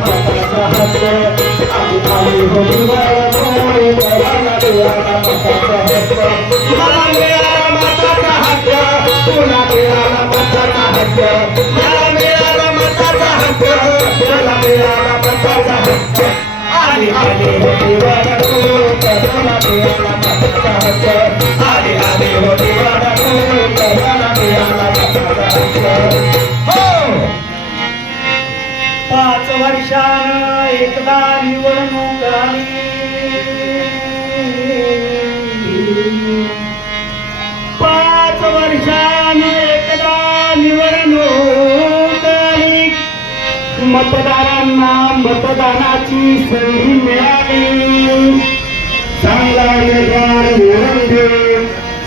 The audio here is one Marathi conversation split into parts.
मताचा हक्क आली आली हो निवडणूक मला मिळाला मताचा हक्क मला मिळाला मताचा हक्क तुला मिळाला मताचा हक्क मला मिळाला मताचा हक्क तुला मिळाला मताचा हक्क आली आली हो निवडणूक मला मिळाला मताचा हक्क आली आली हो निवडणूक मला मिळाला मताचा हक्क हो 5 वर्षानं एकदा निवडणूक आली 5 वर्षानं एकदा निवडणूक आली मतदारांना मतदानाची संधी मिळाली चांगला उमेदवार निवडून दे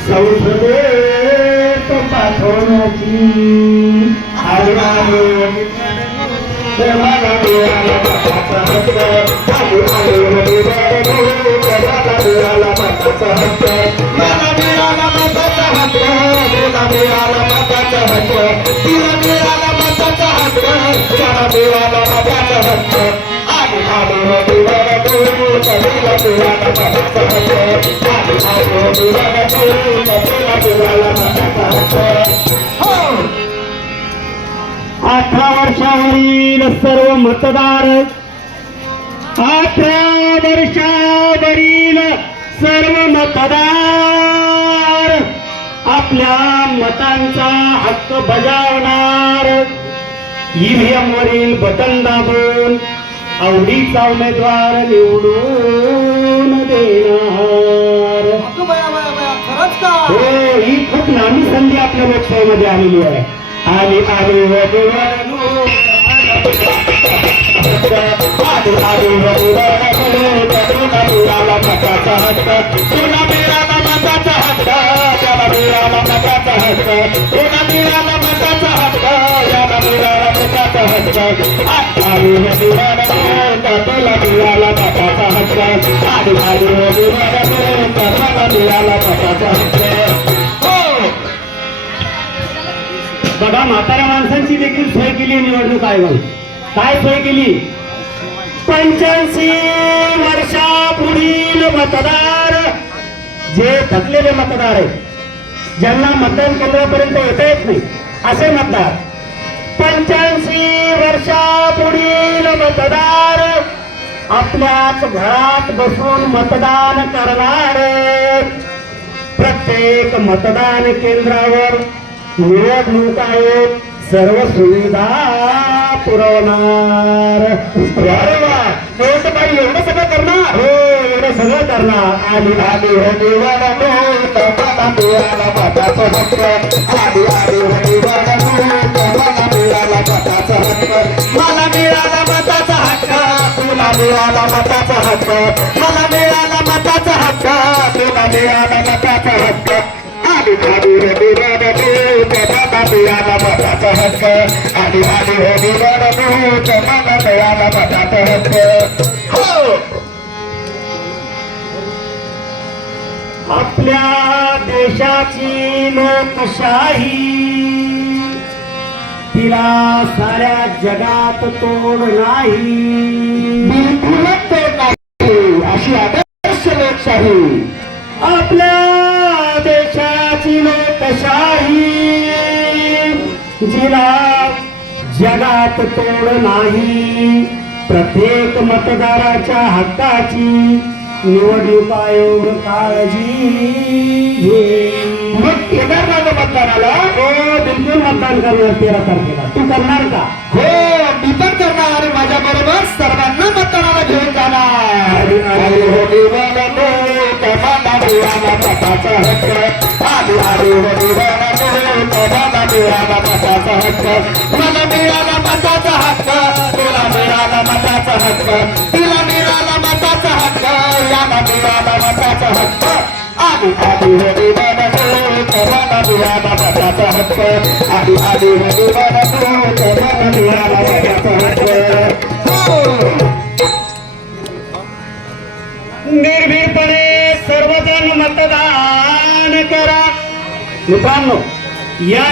संसदेत पाठवण्याची मला मिळाला मताचा हक्क आली आली हो निवडणूक मला मिळाला मताचा हक्क मला मिळाला मताचा हक्क तुला मिळाला मताचा हक्क तिला मिळाला मताचा हक्क त्याला मिळाला मताचा हक्क आली आली हो निवडणूक तिला मिळाला मताचा हक्क आली आली हो निवडणूक तिला मिळाला मताचा हक्क हो 18 वर्षावरील सर्व मतदार 18 वर्षावरील सर्व मतदार आपल्या मतांचा हक्क बजावणार ईव्हीएम वरील बटन दाबून आवडीचा उमेदवार निवडून देणार हो ही खूप नामी संधी आपल्या लोकशाहीमध्ये आलेली आहे आली आली हो निवडणूक आली आली हो निवडणूक तुला मिळाला मताचा हक्क तुला मिळाला मताचा हक्क त्याला मिळाला मताचा हक्क तुला मिळाला मताचा हक्क याला मिळाला मताचा हक्क आली हो निवडणूक तुला मिळाला मताचा हक्क आली आली हो निवडणूक तुला मिळाला मताचा हक्क बघा म्हाताऱ्या माणसांची देखील सोय केली निवडणूक आयोगाने काय सोय केली 85 वर्षापुढील मतदार जे थकलेले मतदार आहेत ज्यांना मतदान केंद्रापर्यंत येता येत नाही असे मतदार 85 वर्षापुढील मतदार आपल्याच घरात बसून मतदान करणारे प्रत्येक मतदान केंद्रावर निवडणूक आयोग सर्व सुविधा पुरवणार बाई एवढं सगळं करणार हो एवढं सगळं करणार आली आली हो निवडणूक मला मिळाला मताचा हक्क आली आली हो निवडणूक मला मिळाला मताचा हक्क मला मिळाला मताचा हक्क तुला मिळाला मताचा हक्क मला मिळाला मताचा हक्क तुला मिळाला मताचा हक्क आली आली हो निवडणूक मला मिळाला मताचा हक्क आली आली हो निवडणूक मला मिळाला मताचा हक्क हो आपल्या देशाची लोकशाही तिला साऱ्या जगात तोड नाही बिलकुलच तोड नाही अशी आदर्श लोकशाही आपल्या देशाची लोकशाही जिला जगात तोड नाही प्रत्येक मतदाराच्या हक्काची निवडणूक आयोग काळजी घे मग येणार माझं मतदानाला हो बिलकुल मतदान करणार 13 तारखेला तू करणार का हो मी पण करणार आणि माझ्या बरोबर सर्वांना मतदानाला घेऊन जाणार मताचा हक्क आली आली हो निवडणूक मला मिळाला मताचा हक्क मला मिळाला मताचा हक्क तुला मिळाला मताचा हक्क तिला मिळाला मताचा हक्क याला मिळाला मताचा हक्क आली आली हो निवडणूक मला मिळाला मताचा हक्क आली आली हो निवडणूक मला मिळाला मताचा हक्क निर्भीडपणे सर्वजण मतदान करा मित्रांनो या